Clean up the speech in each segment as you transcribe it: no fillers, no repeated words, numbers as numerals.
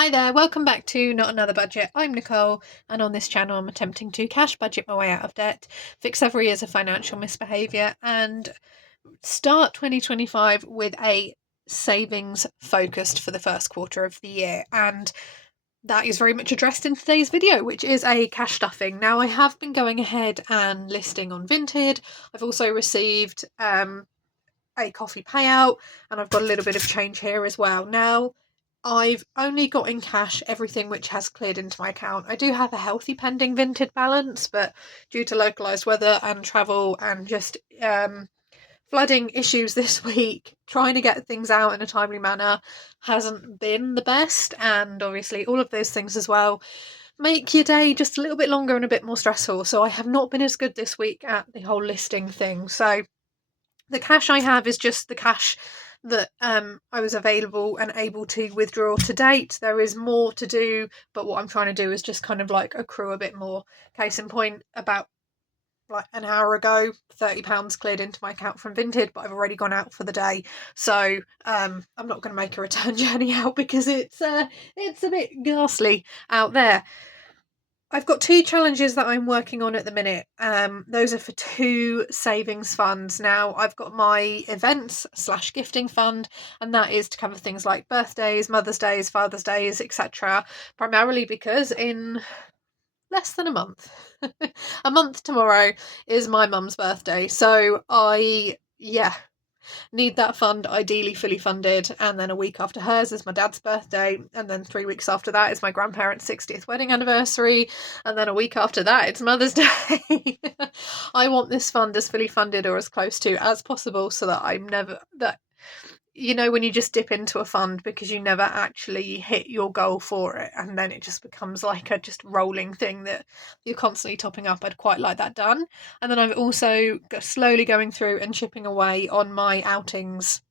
Hi there, welcome back to Not Another Budget. I'm Nicole, and on this channel, I'm attempting to cash budget my way out of debt, fix every years of financial misbehaviour, and start 2025 with a savings focused for the first quarter of the year. And that is very much addressed in today's video, which is a cash stuffing. Now, I have been going ahead and listing on Vinted. I've also received a coffee payout, and I've got a little bit of change here as well. Now, I've only got in cash everything which has cleared into my account. I do have a healthy pending Vinted balance, but due to localised weather and travel and just flooding issues this week, trying to get things out in a timely manner hasn't been the best. And obviously all of those things as well make your day just a little bit longer and a bit more stressful. So I have not been as good this week at the whole listing thing. So the cash I have is just the cash that I was available and able to withdraw to date. There is more to do, but what I'm trying to do is just kind of like accrue a bit more. Case in point, about like an hour ago, £30 cleared into my account from Vinted, but I've already gone out for the day, so I'm not going to make a return journey out because it's a bit ghastly out there. I've got two challenges that I'm working on at the minute. Those are for two savings funds. Now, I've got my events/gifting fund, and that is to cover things like birthdays, Mother's Days, Father's Days, etc. Primarily because in less than a month, a month tomorrow, is my mum's birthday. So need that fund ideally fully funded, and then a week after hers is my dad's birthday, and then 3 weeks after that is my grandparents' 60th wedding anniversary, and then a week after that it's Mother's Day. I want this fund as fully funded or as close to as possible, so that when you just dip into a fund because you never actually hit your goal for it, and then it just becomes like a just rolling thing that you're constantly topping up. I'd quite like that done. And then I've also slowly going through and chipping away on my outings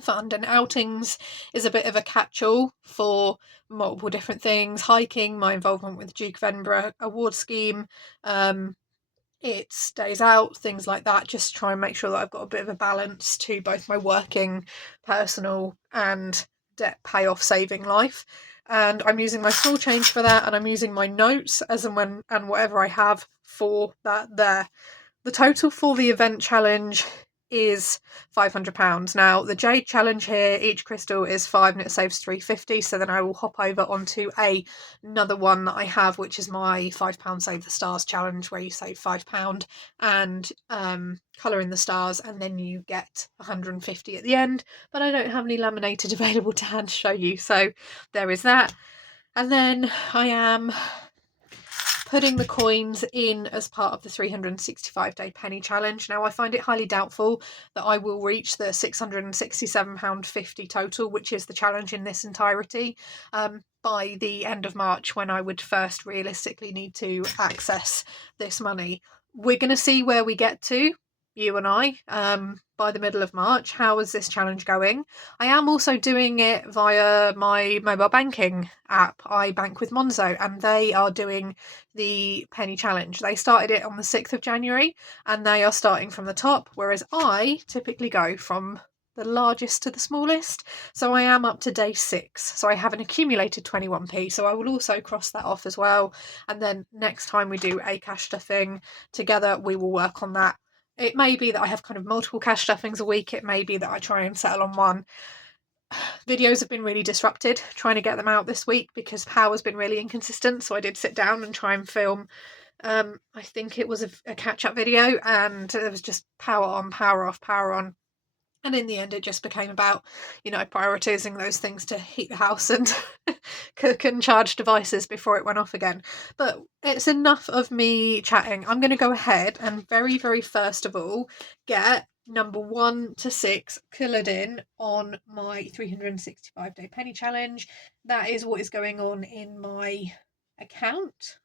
fund, and outings is a bit of a catch-all for multiple different things: hiking, my involvement with Duke of Edinburgh award scheme, it stays out, things like that. Just try and make sure that I've got a bit of a balance to both my working, personal, and debt payoff saving life. And I'm using my small change for that, and I'm using my notes as and when and whatever I have for that there. The total for the event challenge is £500. Now, the jade challenge here, each crystal is 5 and it saves 350. So then I will hop over onto another one that I have, which is my £5 Save the Stars challenge, where you save £5 and colour in the stars, and then you get 150 at the end. But I don't have any laminated available to hand show you, so there is that. And then I am putting the coins in as part of the 365-day penny challenge. Now, I find it highly doubtful that I will reach the £667.50 total, which is the challenge in this entirety, by the end of March, when I would first realistically need to access this money. We're going to see where we get to, you and I, by the middle of March. How is this challenge going? I am also doing it via my mobile banking app. I bank with Monzo, and they are doing the penny challenge. They started it on the 6th of January, and they are starting from the top, whereas I typically go from the largest to the smallest. So I am up to day 6. So I have an accumulated 21p. So I will also cross that off as well. And then next time we do a cash stuffing together, we will work on that. It may be that I have kind of multiple cash stuffings a week. It may be that I try and settle on one. Videos have been really disrupted trying to get them out this week because power's been really inconsistent. So I did sit down and try and film. I think it was a catch-up video, and it was just power on, power off, power on. And in the end, it just became about, prioritising those things to heat the house and cook and charge devices before it went off again. But it's enough of me chatting. I'm going to go ahead and very, very first of all, get number 1 to 6 coloured in on my 365-day penny challenge. That is what is going on in my account.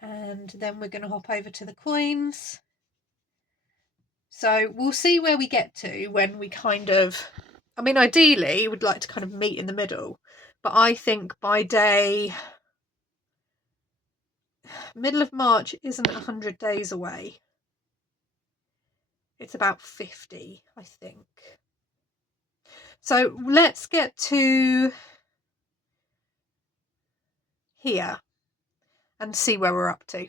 And then we're going to hop over to the coins. So we'll see where we get to when we ideally we'd like to kind of meet in the middle, but I think by middle of March isn't 100 days away. It's about 50, I think. So let's get to here and see where we're up to.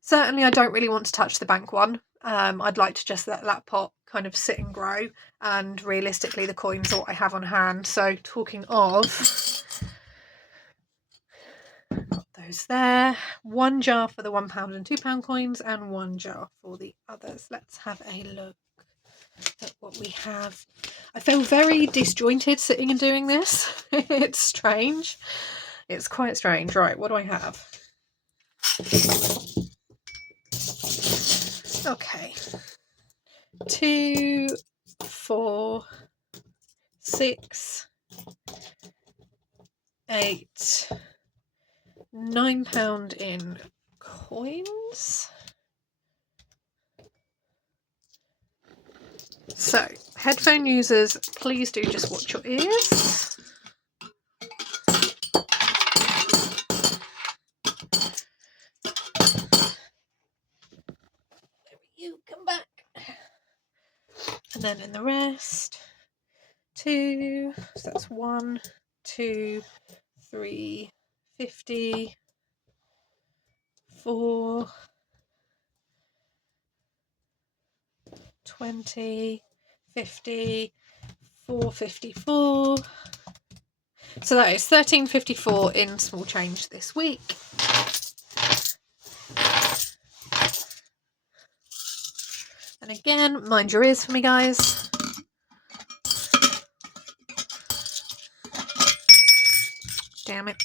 Certainly I don't really want to touch the bank one. I'd like to just let that pot kind of sit and grow, and realistically the coins are what I have on hand. So talking of, got those there, 1 jar for the £1 and £2 coins and 1 jar for the others. Let's have a look at what we have. I feel very disjointed sitting and doing this. It's strange. It's quite strange. Right, what do I have? Okay. 2, 4, 6, 8, £9 in coins. So, headphone users, please do just watch your ears. You come back. And then in the rest, 2, so that's 1, 2, 3, 50, 4, 20, 50, 454. So that is 13.54 in small change this week. And again, mind your ears for me, guys. Damn it.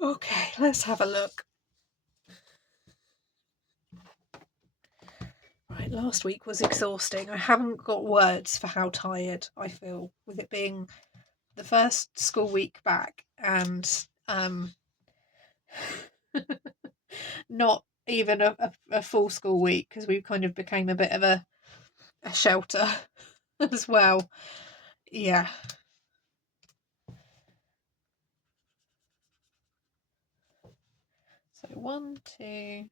Okay, let's have a look. Right, last week was exhausting. I haven't got words for how tired I feel with it being the first school week back and not even a full school week, because we kind of became a bit of a shelter as well. Yeah. So 1, 2.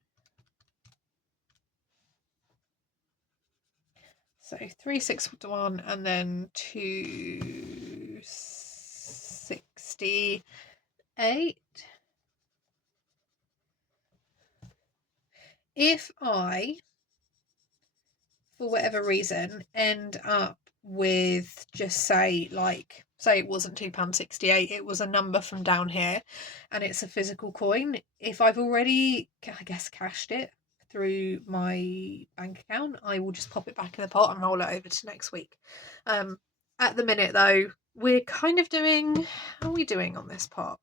So 361 and then 268. If I, for whatever reason, end up with just say it wasn't £2.68, it was a number from down here and it's a physical coin, if I've already, I guess, cashed it through my bank account, I will just pop it back in the pot and roll it over to next week. At the minute though, we're kind of doing, how are we doing on this pot?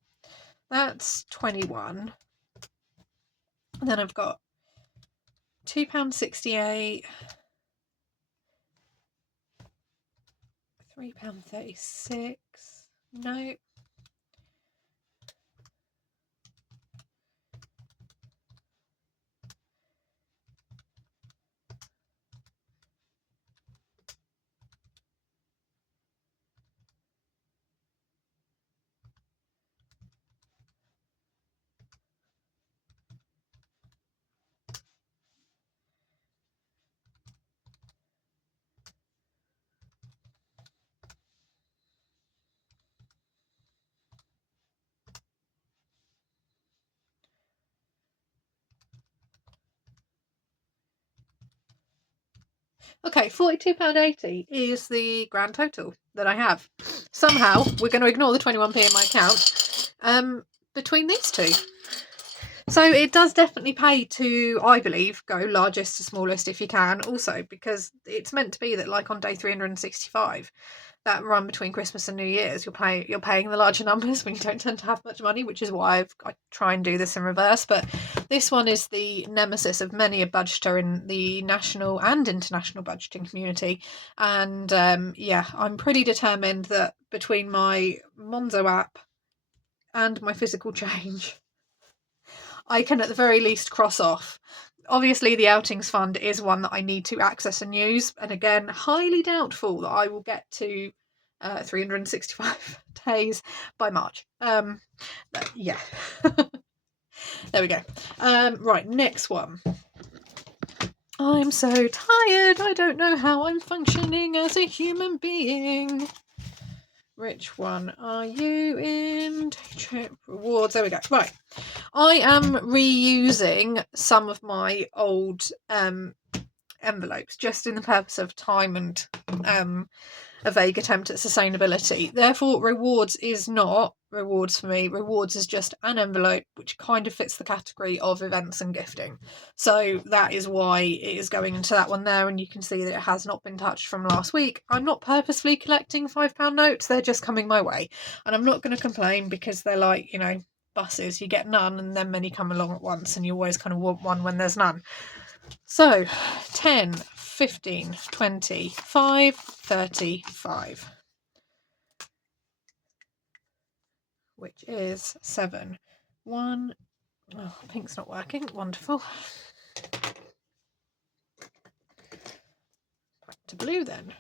That's 21. And then I've got £2.68, £3.36. No. Okay, £42.80 is the grand total that I have. Somehow, we're going to ignore the 21p in my account between these two. So it does definitely pay to, I believe, go largest to smallest if you can. Also, because it's meant to be that, like on day 365, that run between Christmas and New Year's, you're paying the larger numbers when you don't tend to have much money, which is why I try and do this in reverse. But this one is the nemesis of many a budgeter in the national and international budgeting community. And yeah, I'm pretty determined that between my Monzo app and my physical change, I can at the very least cross off. Obviously, the outings fund is one that I need to access and use, and again, highly doubtful that I will get to 365 days by March. Yeah. There we go. Right, next one. I'm so tired. I don't know how I'm functioning as a human being. Which one are you in? Trip rewards. There we go. Right. I am reusing some of my old envelopes just in the purpose of time and a vague attempt at sustainability. Therefore, rewards is not rewards for me. Rewards is just an envelope which kind of fits the category of events and gifting. So that is why it is going into that one there, and you can see that it has not been touched from last week. I'm not purposefully collecting £5 notes, they're just coming my way. And I'm not going to complain because they're like, you know, buses. You get none and then many come along at once, and you always kind of want one when there's none. So 10, 15, 20, 5, 35, which is 7. 1. Oh, pink's not working. Wonderful. Back to blue then.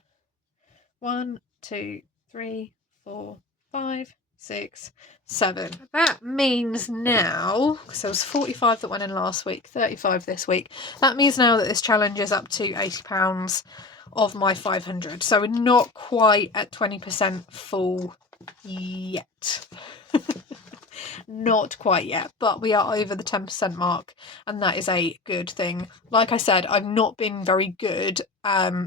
1, 2, 3, 4, 5, 6, 7. That means now, because there was 45 that went in last week, 35 this week. That means now that this challenge is up to £80 of my 500. So we're not quite at 20% full yet. Not quite yet, but we are over the 10% mark, and that is a good thing. Like I said, I've not been very good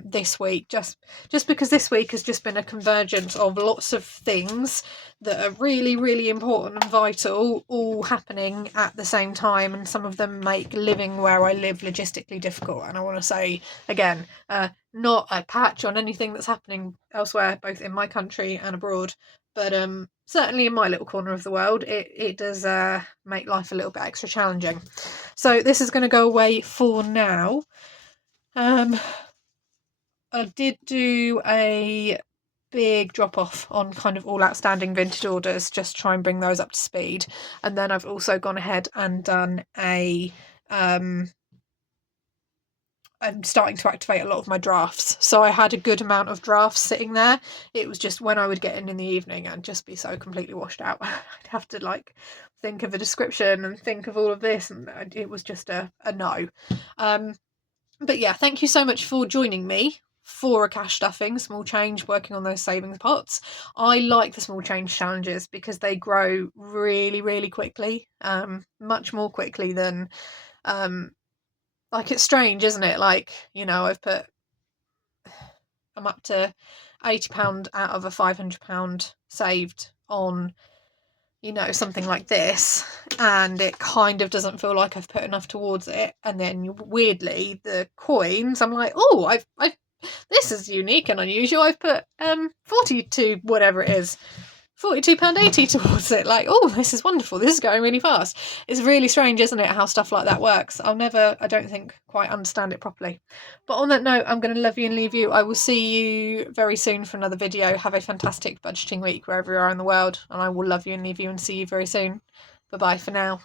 this week, just because this week has just been a convergence of lots of things that are really, really important and vital all happening at the same time, and some of them make living where I live logistically difficult. And I want to say again, not a patch on anything that's happening elsewhere, both in my country and abroad, but certainly in my little corner of the world, it does make life a little bit extra challenging. So this is going to go away for now. I did do a big drop off on kind of all outstanding vintage orders, just try and bring those up to speed. And then I've also gone ahead and done a I'm starting to activate a lot of my drafts. So I had a good amount of drafts sitting there. It was just when I would get in the evening and just be so completely washed out. I'd have to like think of a description and think of all of this, and it was just a no. But yeah, thank you so much for joining me for a cash stuffing, small change, working on those savings pots. I like the small change challenges because they grow really, really quickly, much more quickly than like, it's strange, isn't it? Like, you know, I'm up to £80 out of a £500 saved on, you know, something like this, and it kind of doesn't feel like I've put enough towards it. And then weirdly, the coins, I'm like, oh, I've this is unique and unusual. I've put 42 whatever it is. £42.80 towards it. Like, oh, this is wonderful. This is going really fast. It's really strange, isn't it, how stuff like that works? I'll never, I don't think, quite understand it properly. But on that note, I'm going to love you and leave you. I will see you very soon for another video. Have a fantastic budgeting week wherever you are in the world. And I will love you and leave you and see you very soon. Bye-bye for now.